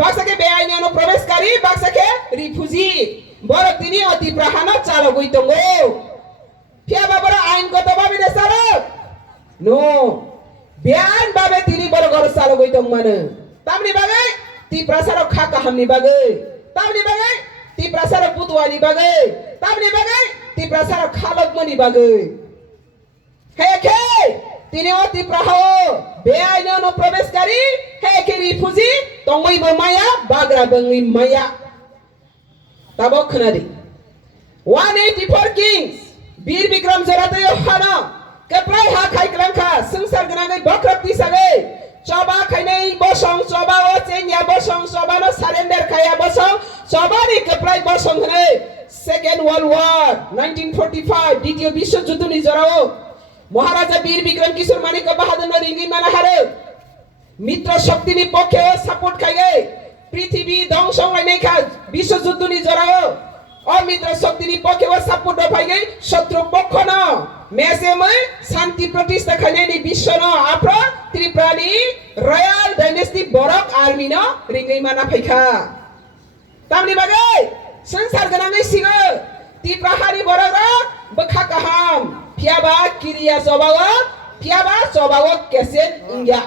বাক্সাকে বেআইনি অনুপ্রবেশকারী বাক্সাকে রিফিউজি বড় তিনি অতি প্রাহানো চালকই দঙ্গো ফিয়াবা বড় আইনগতভাবে চালক নো বেআইন ভাবে তিনি বড় ঘর চালকই দং মানে তামনি বাগै তি প্রাসারক খা কাহামনি বাগै তামনি বাগै তি প্রাসারক বুতওয়ানি বাগै তামনি বাগै তি প্রাসারক খালকমনি বাগै হেকে তিনি অতি প্রাহ বেআইনি অনুপ্রবেশকারী হেকে রিফিউজি তংই মায়া বাগরা বংই মায়া তাবো খনাদি 184 किंग्स वीर विक्रम जराते हाना केप्राय हा खाइक्रांखा संसार गनागै बक्रप्ति सागै चबा खाइनै बसं चबा ओ चेन्या बसं चबा न सरेंडर खाया बसं चबा नि केप्राय बसं हनै सेकेंड वर्ल्ड वार 1945 द्वितीय विश्व युद्धनि जराओ महाराजा वीर विक्रम किशोर माणिक बहादुर न रिंगि माना हारे मित्र शक्तिनि पक्षे सपोर्ट खाइगै पृथ्वी ध्वंस लाइनै खा विश्व युद्धनि जराओ अमित्र शक्तिनि पक्षे सपोर्ट पाइगै शत्रु पक्ष न मेसेमै शान्ति प्रतिष्ठा खैनै विश्व न आफ्रो त्रिपुरानि रयल डायनेस्टी बरक आर्मी न रिंगै माना फैखा तामनि बागै संसार गनाङै सिगो त्रिपुराहारि बरक बखा काहाम फियाबा किरिया चबाव फियाबा चबाव केसेट इंग्या